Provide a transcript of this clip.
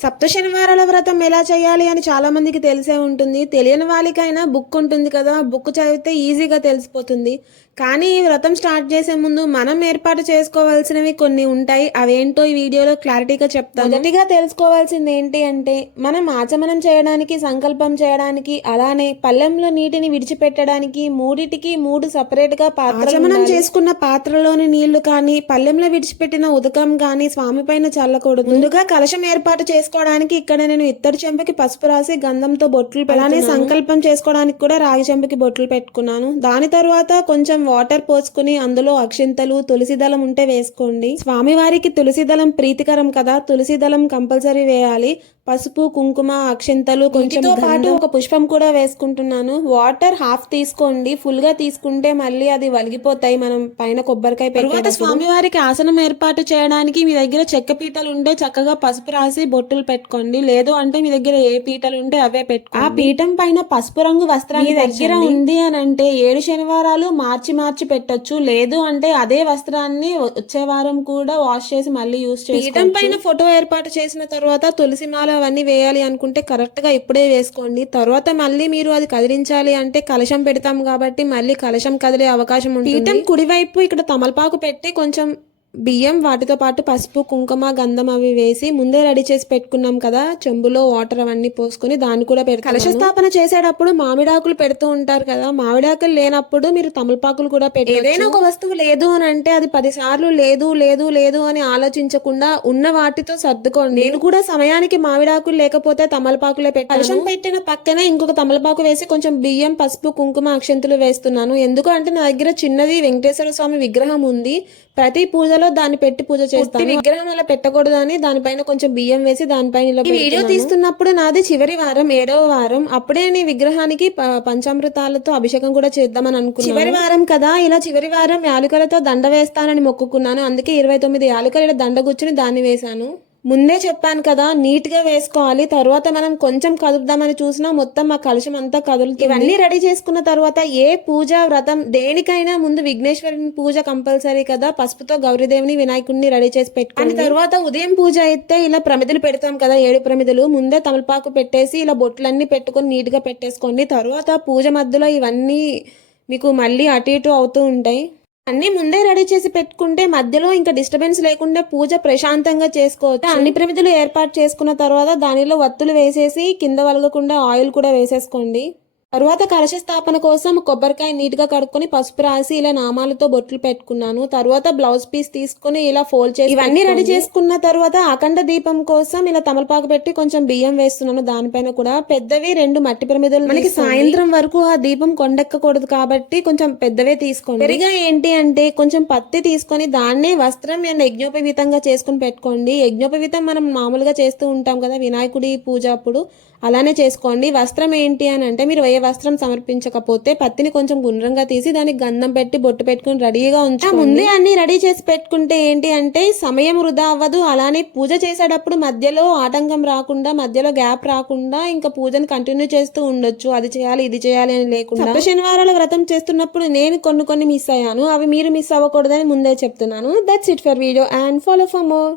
సప్త శనివారాల వ్రతం ఎలా చేయాలి అని చాలా మందికి తెలిసే ఉంటుంది. తెలియని వాళ్ళకైనా బుక్ ఉంటుంది కదా, బుక్ చదివితే ఈజీగా తెలిసిపోతుంది. కానీ ఈ వ్రతం స్టార్ట్ చేసే ముందు మనం ఏర్పాటు చేసుకోవాల్సినవి కొన్ని ఉంటాయి. అవేంటో ఈ వీడియోలో క్లారిటీగా చెప్తాను. మొదటిగా తెలుసుకోవాల్సింది ఏంటి అంటే, మనం ఆచమనం చేయడానికి, సంకల్పం చేయడానికి, అలానే పళ్ళెంలో నీటిని విడిచిపెట్టడానికి మూడిటికి 3 సపరేట్గా పాత్రలు. ఆచమనం చేసుకున్న పాత్రలోని నీళ్లు కానీ, పళ్ళెంలో విడిచిపెట్టిన ఉదకం కానీ స్వామి పైన చల్లకూడదు. ముందుగా కలశం ఏర్పాటు చేసుకోవడానికి ఇక్కడ నేను ఇత్తడి చెంపకి పసుపు రాసి గంధంతో బొట్లు, అలానే సంకల్పం చేసుకోవడానికి కూడా రాగి చెంపకి బొట్లు పెట్టుకున్నాను. దాని తర్వాత కొంచెం వాటర్ పోసుకుని అందులో అక్షింతలు, తులసి దళం ఉంటే వేసుకోండి. స్వామివారికి తులసి దళం ప్రీతికరం కదా, తులసి దళం కంపల్సరీ వేయాలి. పసుపు, కుంకుమ, అక్షింతలు, కొంచెంతో పాటు ఒక పుష్పం కూడా వేసుకుంటున్నాను. వాటర్ హాఫ్ తీసుకోండి, ఫుల్ గా తీసుకుంటే మళ్ళీ అది వలిగిపోతాయి మనం పైన కొబ్బరికాయ తర్వాత. స్వామివారికి ఆసనం ఏర్పాటు చేయడానికి మీ దగ్గర చెక్క పీటలు ఉంటే చక్కగా పసుపు రాసి బొట్టులు పెట్టుకోండి. లేదు అంటే మీ దగ్గర ఏ పీటలు ఉంటే అవే పెట్టుకోండి. ఆ పీఠం పైన పసుపు రంగు వస్త్రాన్ని మీ దగ్గర ఉంది అని అంటే 7 శనివారాలు మార్చి పెట్టొచ్చు. లేదు అంటే అదే వస్త్రాన్ని వచ్చే వారం కూడా వాష్ చేసి మళ్ళీ యూజ్ చేసి. పీఠం పైన ఫోటో ఏర్పాటు చేసిన తర్వాత తులసి మాల అవన్నీ వేయాలి అనుకుంటే కరెక్ట్ గా ఇప్పుడే వేసుకోండి. తర్వాత మళ్ళీ మీరు అది కదిలించాలి అంటే కలశం పెడతాం కాబట్టి మళ్ళీ కలశం కదిలే అవకాశం ఉంటుంది. పీఠం కుడివైపు ఇక్కడ తమలపాకు పెట్టి కొంచెం బియ్యం, వాటితో పాటు పసుపు, కుంకుమ, గంధం అవి వేసి ముందే రెడీ చేసి పెట్టుకున్నాం కదా, చెంబులో వాటర్ అవన్నీ పోసుకుని దాన్ని కూడా పెడతాం. కలశ స్థాపన చేసేటప్పుడు మామిడాకులు పెడుతూ ఉంటారు కదా, మామిడాకులు లేనప్పుడు మీరు తమలపాకులు కూడా పెట్టి, ఏదైనా ఒక వస్తువు లేదు అని అంటే అది 10 సార్లు లేదు లేదు లేదు అని ఆలోచించకుండా ఉన్న వాటితో సర్దుకోండి. నేను కూడా సమయానికి మామిడాకులు లేకపోతే తమలపాకులే పెట్టి కలశం పెట్టిన పక్కనే ఇంకొక తమలపాకు వేసి కొంచెం బియ్యం, పసుపు, కుంకుమ, అక్షంతులు వేస్తున్నాను. ఎందుకు అంటే నా దగ్గర చిన్నది వెంకటేశ్వర స్వామి విగ్రహం ఉంది. ప్రతి పూజలో దాన్ని పెట్టి పూజ చేస్తాను. విగ్రహం అలా పెట్టకూడదు అని దానిపైన కొంచెం బియ్యం వేసి దానిపైన వీడియో తీస్తున్నప్పుడు నాది చివరి వారం, 7వ వారం. అప్పుడే నీ విగ్రహానికి పంచామృతాలతో అభిషేకం కూడా చేద్దామని అనుకున్నాను. చివరి వారం కదా, ఇలా చివరి వారం యాలుకలతో దండ వేస్తానని మొక్కుకున్నాను. అందుకే 29 యాలుకలు ఇలా దండ కూర్చుని దాన్ని వేశాను. ముందే చెప్పాను కదా, నీట్ గా వేసుకోవాలి. తర్వాత మనం కొంచెం కదుపుదామని చూసినా మొత్తం ఆ కలశం అంతా కదులుతుంది. ఇవన్నీ రెడీ చేసుకున్న తర్వాత ఏ పూజ వ్రతం దేనికైనా ముందు విఘ్నేశ్వరుని పూజ కంపల్సరీ కదా. పసుపుతో గౌరీదేవిని, వినాయకుడిని రెడీ చేసి పెట్టుకోండి. తర్వాత ఉదయం పూజ అయితే ఇలా ప్రమిదలు పెడతాం కదా, 7 ప్రమిదలు. ముందే తమలపాకు పెట్టేసి ఇలా బొట్లన్నీ పెట్టుకొని నీట్ గా పెట్టేసుకోండి. తర్వాత పూజ మధ్యలో ఇవన్నీ మీకు మళ్ళీ అటు ఇటు అవుతూ ఉంటాయి. అన్ని ముందే రెడీ చేసి పెట్టుకుంటే మధ్యలో ఇంకా డిస్టర్బెన్స్ లేకుండా పూజ ప్రశాంతంగా చేసుకోవచ్చు. అన్ని ప్రమిదలు ఏర్పాటు చేసుకున్న తర్వాత దానిలో వత్తులు వేసేసి కింద వలగకుండా ఆయిల్ కూడా వేసేసుకోండి. తరువాత కలశ స్థాపన కోసం కొబ్బరికాయ నీట్ గా కడుక్కొని పసుపు రాసి ఇలా నామాలతో బొట్లు పెట్టుకున్నాను. తర్వాత బ్లౌజ్ పీస్ తీసుకుని ఇలా ఫోల్డ్ చేసి ఇవన్నీ రెడీ చేసుకున్న తర్వాత అఖండ దీపం కోసం ఇలా తమలపాకు పెట్టి కొంచెం బియ్యం వేస్తున్నాను. దానిపైన కూడా పెద్దవి 2 మట్టి ప్రమిదలు. మనకి సాయంత్రం వరకు ఆ దీపం కొండెక్కకూడదు కాబట్టి కొంచెం పెద్దవే తీసుకోండి. పెరిగా ఏంటి అంటే కొంచెం పత్తి తీసుకొని దాన్నే వస్త్రం యజ్ఞోపవీతంగా చేసుకుని పెట్టుకోండి. యజ్ఞోపవీతం మనం మామూలుగా చేస్తూ ఉంటాం కదా వినాయకుడి పూజ అప్పుడు, అలానే చేసుకోండి. వస్త్రం ఏంటి అని అంటే మీరు ఏ వస్త్రం సమర్పించకపోతే పత్తిని కొంచెం గుండ్రంగా తీసి దానికి గంధం పెట్టి బొట్టు పెట్టుకుని రెడీగా ఉంచుకోండి. ముందే అన్ని రెడీ చేసి పెట్టుకుంటే ఏంటి అంటే సమయం వృధా అవ్వదు. అలానే పూజ చేసేటప్పుడు మధ్యలో ఆటంకం రాకుండా, మధ్యలో గ్యాప్ రాకుండా ఇంకా పూజను కంటిన్యూ చేస్తూ ఉండొచ్చు. అది చేయాలి ఇది చేయాలి అని లేకుండా. సప్త శనివారాల వ్రతం చేస్తున్నప్పుడు నేను కొన్ని మిస్ అయ్యాను. అవి మీరు మిస్ అవ్వకూడదని ముందే చెప్తున్నాను. That's it for video and follow for more.